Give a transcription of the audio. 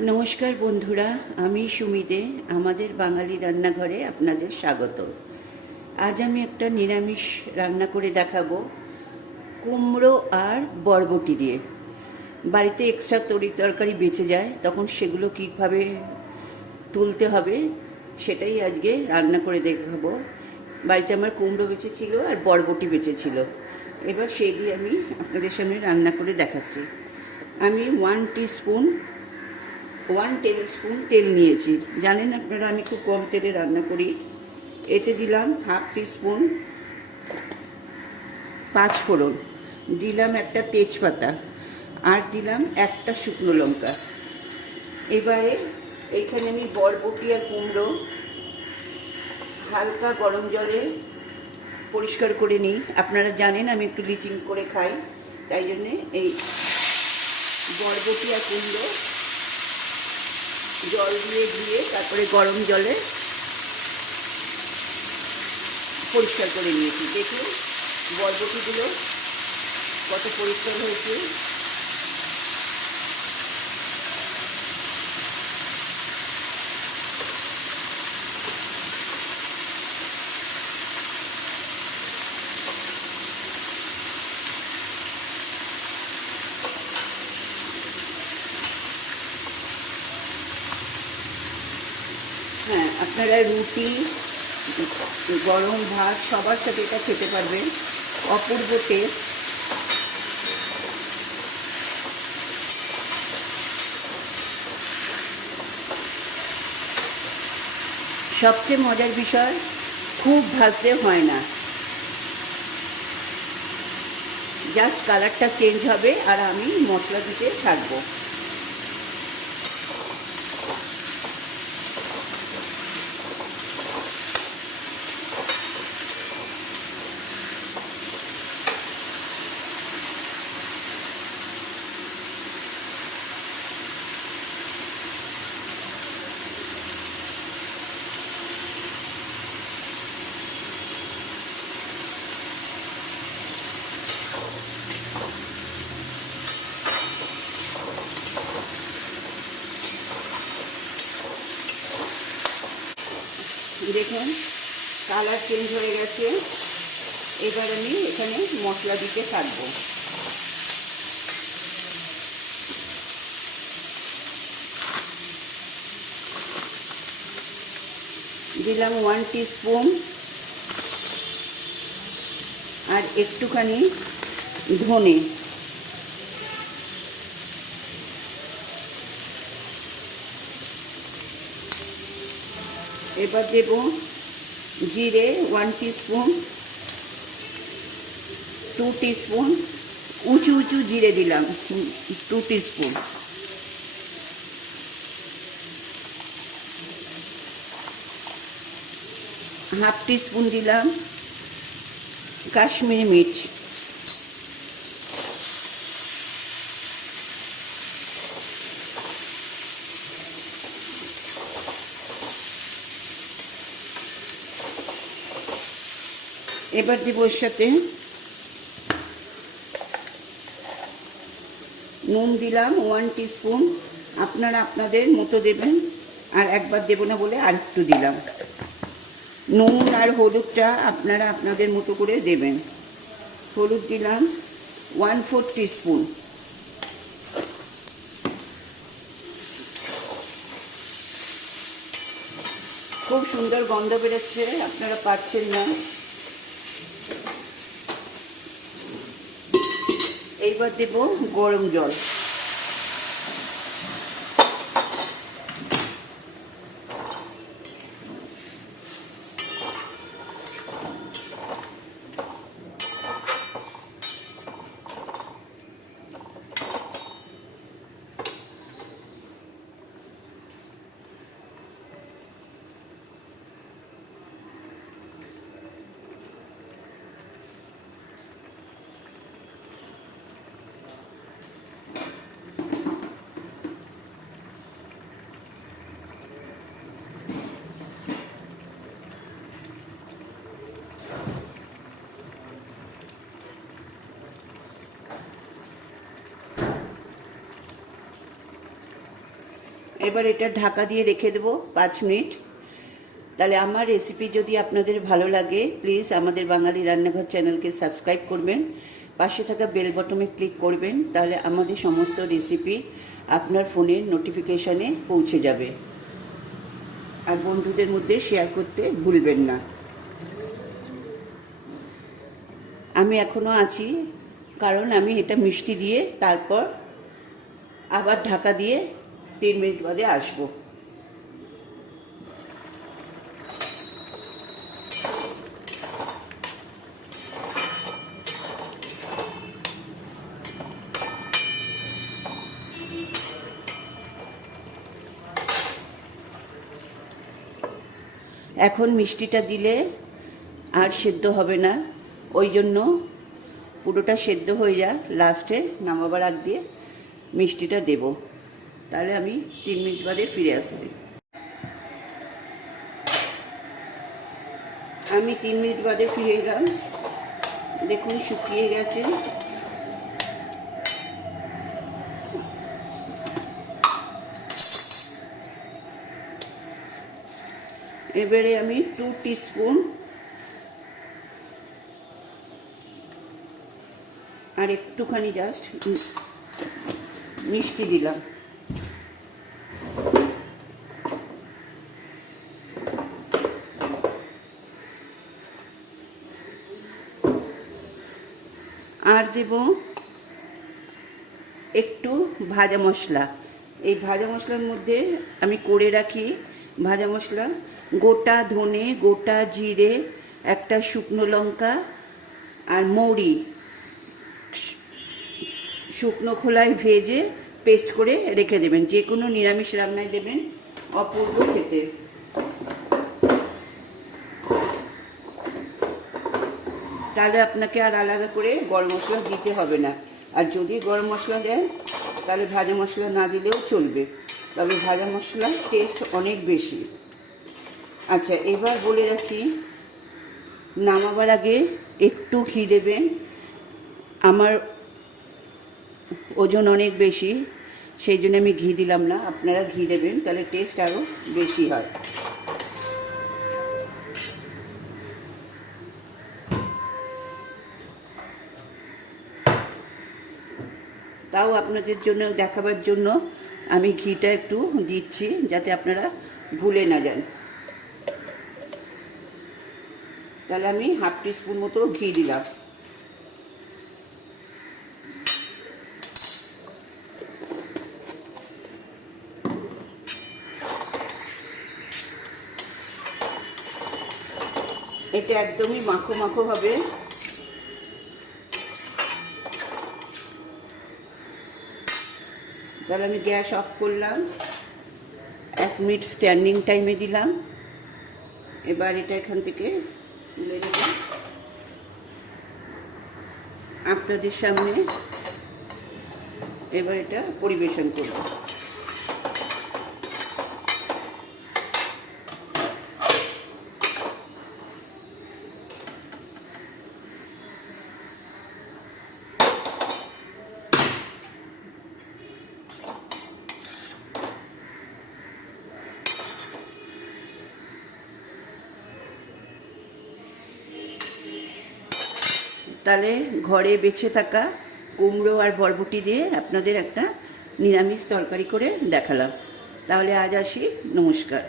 नमस्कार बंधुरा आमी सुमी दे आमादेर बांगाली रान्नाघरे आपनादेर स्वागत। आज आमी एकटा निरामिष रान्ना करे देखाबो कुमड़ो और बरबटी दिए। बाड़ीते एक्सट्रा तरकारी बेঁচে যায় तखन सेगुलो किभाबे तुलते हबे सेटाई आजके रान्ना करे देखाबो। बाड़ीते आमार कुमड़ो बेঁচেছিল और बरबटी बेঁচেছিল, एबार सेई दिए आमी आपनादेर सामने रान्ना करे देखाচ্ছি। आमी 1 टेबिल स्पून तेल निয়েছি। জানেন আপনারা আমি খুব কম তেলে রান্না করি। এতে দিলাম হাফ টিস্পুন পাঁচ ফোড়ন, দিলাম একটা তেজপাতা আর দিলাম একটা শুকনো লঙ্কা। এবারে এইখানে আমি বরবটি আর কুমড়ো হালকা গরম জলে পরিষ্কার করে নিই। আপনারা জানেন আমি একটু ব্লিচিং করে খাই, তাই জন্য এই বরবটি আর কুমড়ো জল দিয়ে তারপরে গরম জলে পরিষ্কার করে নিয়েছি। দেখুন বরবটিগুলো কত পরিষ্কার হয়েছে। হ্যাঁ, আপনারা রুটি গরম ভাত সবার সাথে এটা খেতে পারবেন, অপূর্ব টেস্ট। সবচেয়ে মজার বিষয় খুব ভাজতে হয় না, জাস্ট কালারটা চেঞ্জ হবে আর আমি মশলা দিতে থাকবো। দেখুন কালার চেঞ্জ হয়ে গেছে। এবার আমি এখানে মশলা দিতে থাকবো। দিলাম 1 টিস্পুন আর একটুখানি ধনে, এবার দেব জিরে 1 টিস্পুন, 2 টিস্পুন উঁচু জিরে দিলাম 2 টিস্পুন, হাফ টিস্পুন দিলাম কাশ্মীরি মির্চ, এবার দেব এর সাথে নুন দিলাম 1 টিস্পুন। আপনারা আপনাদের মতো দেবেন, আর একবার দেব না বলে আর একটু দিলাম। নুন আর হলুদটা আপনারা আপনাদের মতো করে দেবেন। হলুদ দিলাম 1/4 টিস্পুন। খুব সুন্দর গন্ধ বেরোচ্ছে, আপনারা পাচ্ছেন না। এইবার দেব গরম জল। এবার এটা ঢাকা দিয়ে রেখে দেবো 5 মিনিট। তাহলে আমার রেসিপি যদি আপনাদের ভালো লাগে প্লিজ আমাদের বাঙালি রান্নাঘর চ্যানেলকে সাবস্ক্রাইব করবেন, পাশে থাকা বেল বটনে ক্লিক করবেন, তাহলে আমাদের সমস্ত রেসিপি আপনার ফোনের নোটিফিকেশানে পৌঁছে যাবে। আর বন্ধুদের মধ্যে শেয়ার করতে ভুলবেন না। আমি এখনও আছি, কারণ আমি এটা মিষ্টি দিয়ে তারপর আবার ঢাকা দিয়ে 3 মিনিট বাদে আসবো। এখন মিষ্টিটা দিলে আর সেদ্ধ হবে না, ওই জন্য পুরোটা সেদ্ধ হয়ে যাক, লাস্টে নামাবার আগ দিয়ে মিষ্টিটা দেব। তাহলে আমি 3 মিনিট বাদে ফিরে আসছি। আমি 3 মিনিট বাদে ফিরে এলাম, দেখুন শুকিয়ে গেছে। এবারে আমি 2 টিস্পুন আর একটুখানি জাস্ট মিষ্টি দিলাম। আর দেব একটু ভাজা মশলা। এই ভাজা মশলার মধ্যে আমি করে রাখি ভাজা মশলা, গোটা ধনে, গোটা জিরে, একটা শুকনো লঙ্কা আর মৌরি শুকনো খোলায় ভেজে পেস্ট করে রেখে দেবেন। যে কোনো নিরামিষ রান্নায় দেবেন, অপূর্ব খেতে। তাহলে আপনাকে আর আলাদা করে গরম মশলা দিতে হবে না। আর যদি গরম মশলা দেন তাহলে ভাজা মশলা না দিলেও চলবে, তবে ভাজা মশলার টেস্ট অনেক বেশি। আচ্ছা, এবার বলে রাখি, নামাবার আগে একটু ঘি দেবেন। আমার ওজন অনেক বেশি, সেই জন্য আমি ঘি দিলাম না, আপনারা ঘি দেবেন, তাহলে টেস্ট আরও বেশি হয়। তাও আপনাদের জন্য দেখাবার জন্য আমি ঘিটা একটু দিচ্ছি, যাতে আপনারা ভুলে না যান। তাহলে আমি 1/2 টিস্পুন মতো ঘি দিলাম। এটা একদমই মাখো মাখো হবে। তাহলে আমি গ্যাস অফ করলাম, 1 মিনিট স্ট্যান্ডিং টাইমে দিলাম। এবার এটা এখান থেকে তুলে নেব, আপনাদের সামনে এবার এটা পরিবেশন করব। তাহলে ঘরে বেঁচে থাকা কুমড়ো আর বরবটি দিয়ে আপনাদের একটা নিরামিষ তরকারি করে দেখালাম। তাহলে আজ আসি, নমস্কার।